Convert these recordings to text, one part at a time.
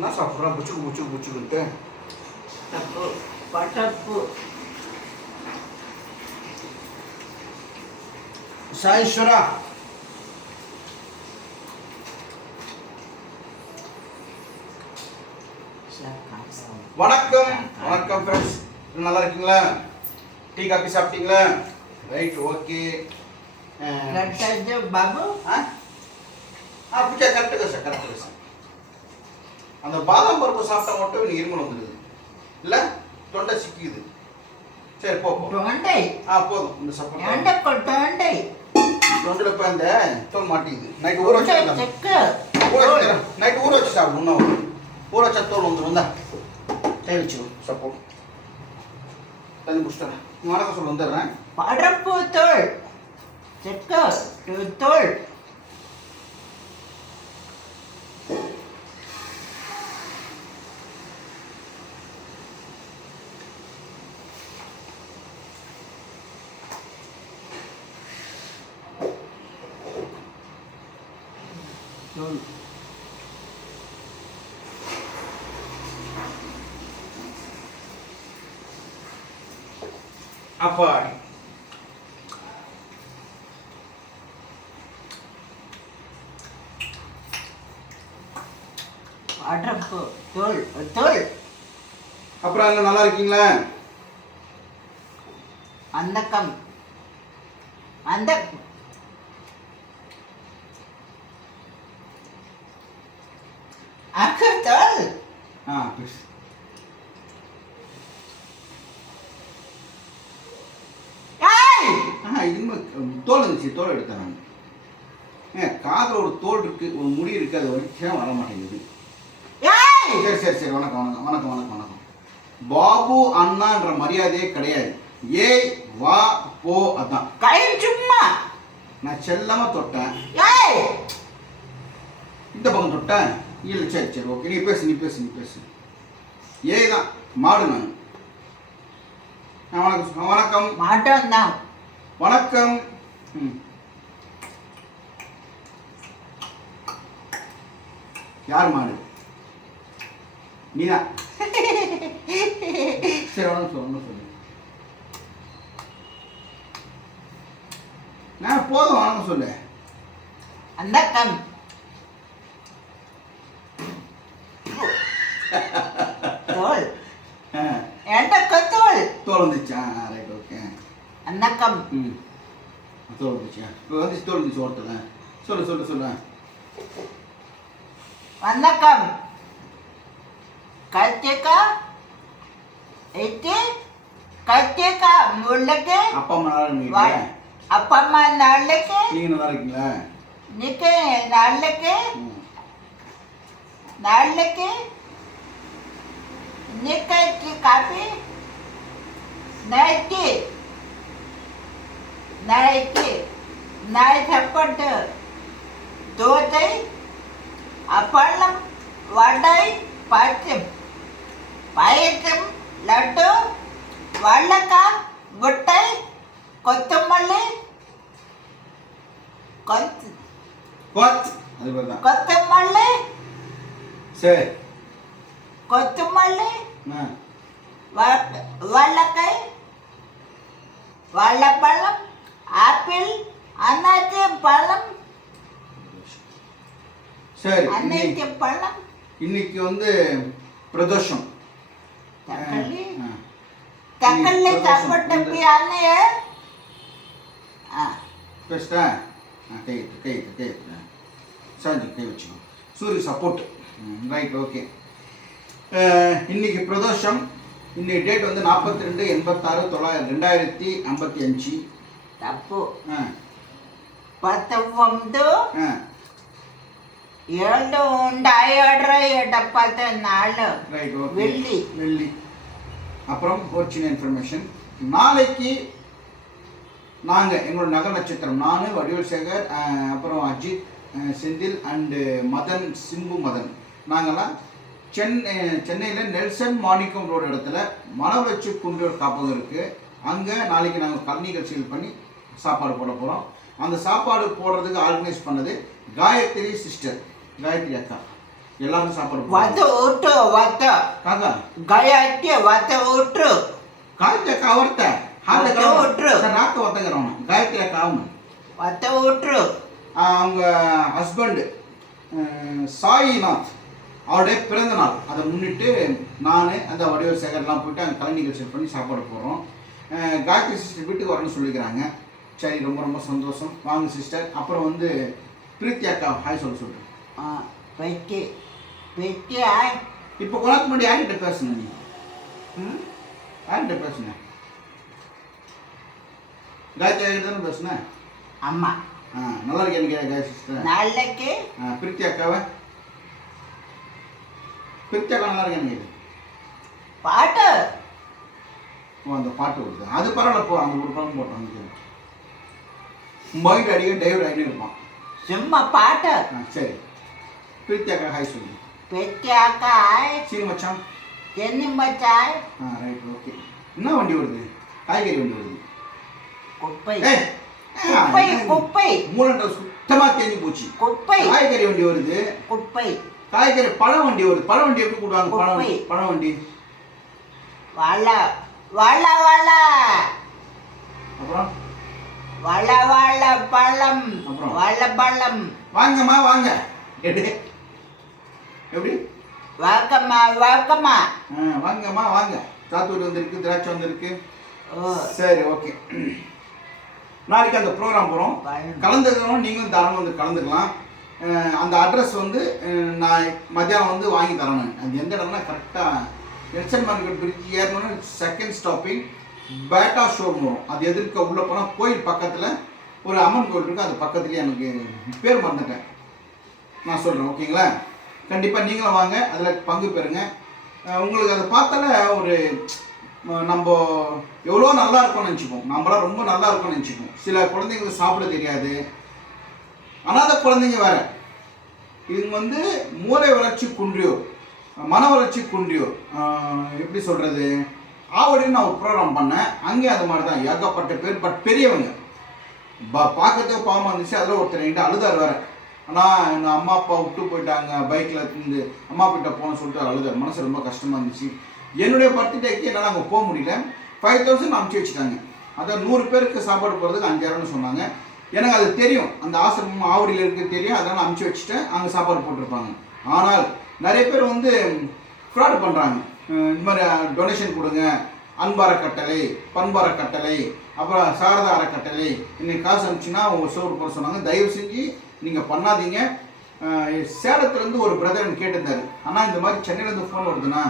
என்ன சாப்பிட்றேன் புச்சுக்கு புச்சுக்கு புச்சுக்குன்ட்டு தப்பு பட்டப்பு சாயீஸ்வரா வணக்கம் வணக்கம் ஃப்ரெண்ட்ஸ் நல்லா இருக்கீங்களா டீ காபி சாப்பிட்டீங்களா ரைட் ஓகே கட்டாச்சு பாபு ஆ ஆ பூஜா கரெக்டாக சார் கரெக்டாக சார் அந்த பாதாம் பருப்பு சாப்பிட்டா மட்டும் எனக்கு இருமல் வந்துடுது. இல்லை? தொண்டை சிக்கிக்குது சரி போ தொண்டை. ஆ போதும். இந்த சாப்பாடு தொண்டை? தொண்டில் இப்போ இந்த தோல் மாட்டிக்குது. நைட்டு ஊற வச்சு நைட்டு ஊற வச்சு சாப்பிடும் இன்னும் ஊற வச்சா தோல் வந்துடும் தான் கை வச்சுக்கோ சப்போர்ட் தண்ணி குடிச்சிட்டேன் வணக்கம் சொல்ல வந்துடுறேன். படப்பு தோல். செக்கு. தோல். அப்பாடி படப்பு தோல் தோல். அப்புறம் அங்கே நல்லா இருக்கீங்களா? அந்த அக்கு தோல். ஆ please. ஏய் ஆ இன்னும் தோல் இருந்துச்சு தோல் எடுத்தேன் ஏ காதில் ஒரு தோல் இருக்கு ஒரு முடி இருக்கு அது வரைக்கும் வர மாட்டேங்குது. சரி சரி சரி வணக்கம் வணக்கம் வணக்கம் வணக்கம் வணக்கம். பாபு அண்ணான்ற மரியாதையே கிடையாது. ஏய் வா போ அதான். கை சும்மா! நான் செல்லமா தொட்டேன். ஏய்! இந்த பக்கம் தொட்டேன். இல்லை சரி சரி ஓகே. நீ பேசு நீ பேசு நீ பேசு. ஏய் தான் மாடு நான் வணக்கம் வணக்கம். மாட்டோம் தான். வணக்கம். யார் மாடு? நீதான் சரி வணக்கம் சொல்லு சொல்லு. நான் போதும் வணக்கம் சொல்லு. அந்தக்கம் தோல். ஆ, எண்டக்கு தோல் தோல் வந்துச்சா ரைட் ஓகே அந்தக்கம் ம். தோல் வந்துச்சா இப்போ வந்துச்சு தோல் வந்துச்சு ஓட்டல சொல்லு சொல்லு சொல்லு. அந்தக்கம் கத்திக்கா இட்டி கத்திக்கா முள்ளக்கு அப்பா அம்மா வா- அப்பா அம்மா நாளைக்கு? நீங்கள் நல்லா இருக்கீங்களா? நிக்க நாளைக்கு? நாளைக்கு? நிக்கி காப்பி? நைட்டி நைட்டி நாய் சப்பட்டு தோசை அப்பளம் வடை பச்சம் பாயசம் லட்டு வள்ளக்காய் முட்டை கொத்தமல்லி கொத்து கொத்தமல்லி சரி கொத்தமல்லி ஆ வ- வாழைக்காய் வாழைப்பழம் ஆப்பிள் அன்னாச்சி பழம். சரி அன்னாச்சி பழம். இன்னைக்கு வந்து பிரதோஷம். தக்காளி. தக்காளி பியானே ஆ. பேசிட்டா கை கை கை. சாஞ்சி கை வச்சுக்கோ. சூரிய சப்போர்ட் ரைட் ஓகே இன்னைக்கு பிரதோஷம். இன்னைக்கு டேட் வந்து நாற்பத்தி ரெண்டு எண்பத்தாறு தொள்ளாயிரம் ரெண்டாயிரத்தி ஐம்பத்தி அஞ்சு. తప్పు పతవంతో ఏళ్ళు ఉండాయడ్రా ఏట పత నాళ్ళు வெள்ளி. வெள்ளி. அப்புறம் ஒரு இன்ஃபர்மேஷன் நாளைக்கு நாங்கள் எங்களோட நகர் நட்சத்திரம் நான் வடிவல் சேகர் அப்புறம் அஜித் செந்தில் அண்டு மதன் சிம்பு மதன். நாங்கள்லாம் சென்னை சென்னையில் நெல்சன் மாணிக்கம் ரோடு இடத்துல மனவளர்ச்சி குன்றூர் காப்பகம் இருக்குது அங்கே நாளைக்கு நாங்கள் கல் நிகழ்ச்சிகள் பண்ணி சாப்பாடு போட போகிறோம் அந்த சாப்பாடு போடுறதுக்கு ஆர்கனைஸ் பண்ணது காயத்ரி சிஸ்டர் காயத்ரி அக்கா. எல்லாரும் சாப்பாடு வத்த ஓட்டு வத்த காக்கா. காயத்ரி வத்த ஓட்டு காயத்ரி அக்கா ஒருத்த ஹார்ட் ஓட்டு நாக்க ஒத்தங்கிறவன் காயத்ரி அக்கா அவங்க. வத்த ஓட்டு அவங்க ஹஸ்பண்டு சாயிநாத். அவருடைய பிறந்த நாள். அதை முன்னிட்டு நான் அந்த வடிவல் சேகர்லாம் போயிட்டு அங்கே கலை நிகழ்ச்சி பண்ணி சாப்பாடு போடுறோம். காயத்ரி சிஸ்டர் வீட்டுக்கு வரேன்னு சொல்லிக்கிறாங்க. சரி ரொம்ப ரொம்ப சந்தோஷம். வாங்க சிஸ்டர் அப்புறம் வந்து பிரீத்தி அக்கா ஹாய் சொல்ல சொல்கிறேன் ஆ பிரீத்தி. பிரீத்தி ஹாய் இப்போ குழந்தை முன்னாடி யார்கிட்ட பேசுங்க நீ? ம்? யார்கிட்ட பேசுங்க காயத்ரி யார்கிட்ட தானே பேசுனேன் அம்மா. ஆ நல்லா இருக்கேன் காய் சிஸ்டர் நாளைக்கு? ஆ பிரீத்தி அக்காவை? பிரீத்தி அக்கா நல்லா இருக்கேன் பாட்டு? ஓ அந்த பாட்டு வருது. அது பரவாயில்ல போ அந்த ஒரு படம் போட்டோம் உங்ககிட்ட அடிக்க டைவர்ட் ஆகிட்டு இருப்பான் சும்மா பாட்டு. சரி. பிரீத்தியாக்கா ஹாய் சொல்லு. பிரீத்தியாக்கா சரி மச்சான். என்ன மச்சாய் ஆ ரைட் ஓகே. என்ன வண்டி வருது காய்கறி வண்டி வருது குப்பை. குப்பை குப்பை. மூலண்ட சுத்தமாக தேஞ்சு போச்சு. குப்பை. காய்கறி வண்டி வருது குப்பை. காய்கறி பழம் வண்டி வருது பழம் வண்டி எப்படி கூடுவாங்க பழம் பழம் வண்டி. வாழ வாழ வாழ. அப்புறம்? வள வள பழம்? வள பழம். வாங்கம்மா வாங்க. எப்படி? வாக்கம்மா வாக்கம்மா வாங்கம்மா வாங்க. சாத்துக்குடி வந்திருக்கு திராட்சை வந்திருக்கு. சரி ஓகே. நாளைக்கு அந்த ப்ரோக்ராம் போகிறோம் பழம். கலந்துக்கிறோம் நீங்களும் தாராளம் வந்து கலந்துக்கலாம். அந்த அட்ரஸ் வந்து நான் மத்தியானம் வந்து வாங்கி தரணும் அது எந்த இடம்னா கரெக்டாக எல்சன் மார்க்கெட் பிரிட்ஜ் ஏறணும்னு செகண்ட் ஸ்டாப்பிங் பேட்டா ஷோரூம் வரும் அது எதிர்க்க உள்ளே போனால் கோயில் பக்கத்தில் ஒரு அம்மன் கோயில் இருக்குது அது பக்கத்துலேயே எனக்கு பேர் மறந்துட்டேன். நான் சொல்கிறேன் ஓகேங்களா? கண்டிப்பாக நீங்களும் வாங்க அதில் பங்கு பெறுங்க. உங்களுக்கு அதை பார்த்தால ஒரு நம்ம எவ்வளோ நல்லா இருக்கும்னு நினச்சிப்போம். நம்மளாம் ரொம்ப நல்லா இருக்கும்னு நினச்சிப்போம். சில குழந்தைங்களுக்கு சாப்பிட தெரியாது. அனாதை குழந்தைங்க வேறு. இதுங்க வந்து மூளை வளர்ச்சி குன்றியோர் மன வளர்ச்சி குன்றியோர். எப்படி சொல்கிறது ஆவடின்னு நான் ஒரு ப்ரோக்ராம் பண்ணேன். அங்கேயும் அது மாதிரி தான் ஏகப்பட்ட பேர் பட் பெரியவங்க. ப பார்க்கறதுக்கு பாவமாக இருந்துச்சு. அதில் ஒருத்தர் என்கிட்ட அழுதார் வேற. ஆனால் எங்கள் அம்மா அப்பா விட்டு போயிட்டாங்க. பைக்கில் இருந்து அம்மா கிட்ட போகணும்னு சொல்லிட்டு அழுதார். மனசு ரொம்ப கஷ்டமாக இருந்துச்சு. என்னுடைய பர்த்டேக்கு என்னால் அங்கே போக முடியல. ஃபைவ் தௌசண்ட் அமுச்சு வச்சுட்டாங்க. அதான் நூறு பேருக்கு சாப்பாடு போகிறதுக்கு அஞ்சாயிரம்னு சொன்னாங்க. எனக்கு அது தெரியும். அந்த ஆசிரமம் ஆவடியில் இருக்க தெரியும். அதனால் அமுச்சு வச்சுட்டேன். அங்கே சாப்பாடு போட்டிருப்பாங்க. ஆனால் நிறைய பேர் வந்து ஃப்ராட் பண்ணுறாங்க இந்த மாதிரி டொனேஷன் கொடுங்க. அன்பார கட்டளை பண்பார கட்டளை அப்புறம் சாரதா அறக்கட்டளை இன்னைக்கு காசு அனுப்பிச்சுன்னா அவங்க சோறு போட சொன்னாங்க. தயவு செஞ்சு நீங்கள் பண்ணாதீங்க. சேலத்துலேருந்து ஒரு பிரதர் கேட்டிருந்தார். ஆனால் இந்த மாதிரி சென்னையிலேருந்து ஃபோன் வருதுன்னா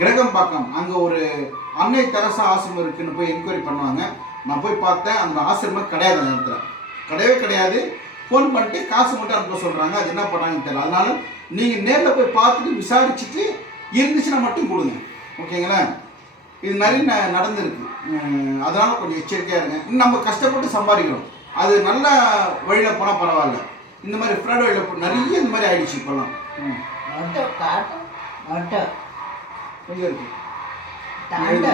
கிரகம்பாக்கம் அங்கே ஒரு அன்னை தெரசா ஆசிரமம் இருக்குன்னு போய் என்கொயரி பண்ணுவாங்க. நான் போய் பார்த்தேன். அந்த ஆசிரமம் கிடையாது அந்த இடத்துல. கிடையவே கிடையாது. ஃபோன் பண்ணிட்டு காசு மட்டும் அனுப்ப சொல்கிறாங்க அது என்ன பண்ணாங்கன்னு தெரியல. அதனால நீங்கள் நேரில் போய் பார்த்துட்டு விசாரிச்சுட்டு இருந்துச்சுன்னா மட்டும் கொடுங்க ஓகேங்களா? இது நிறைய நடந்திருக்கு. அதனால கொஞ்சம் எச்சரிக்கையாக இருங்க. நம்ம கஷ்டப்பட்டு சம்பாதிக்கிறோம். அது நல்ல வழியில் போனால் பரவாயில்ல. இந்த மாதிரி ஃப்ராட் வழியில் நிறைய இந்த மாதிரி ஆயிடுச்சு இப்போல்லாம். எங்கே இருக்கு? தாண்டு.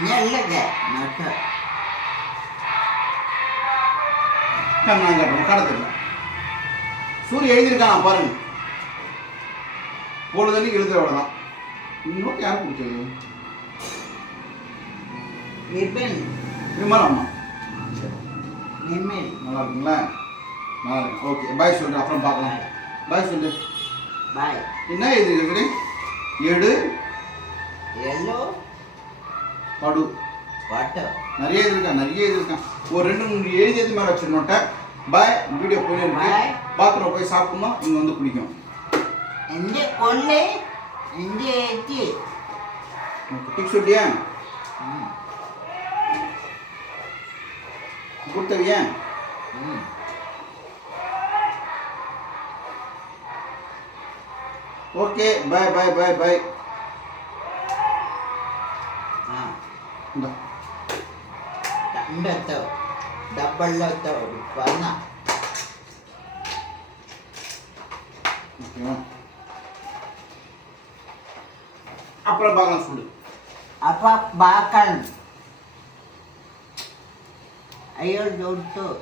நெல்லுங்க நொட்டு. கடத்துக்கு சூரிய எழுதியிருக்கான் பாருங்க. பொழுதன்னைக்கு எழுதுற அவ்வளோதான் நோட்டு யார் கொடுத்தது? விபின் விமல் அம்மா நிமில் நல்லா இருக்குங்களா நல்லா இருக்கு ஓகே பாய் சொல்லு அப்புறம் பார்க்கலாம். பாய் சொல்லு. பாய். என்ன இது இருக்குது எடு. எல்லோ. படு. பட்டு? நிறைய இது இருக்கா நிறைய இது இருக்கா ஒரு ரெண்டு மூணு எழுதியது மேலே வச்சிருந்தோட்ட பாய் வீடியோ Bye. பாத்ரூம் போய். சாப்பிடணும்? இங்கே வந்து குடிக்கும் எந்த கொல்லு எந்த சொல்லியா ம். கொடுத்தவியா? ம். ஓகே பாய் பாய் பாய் பாய் இந்த దండతో డబ్బళ్ళతో పన్న ஓகேவா அப்புறம் பார்க்கலாம் சொல்லு apa bakal ayo duduk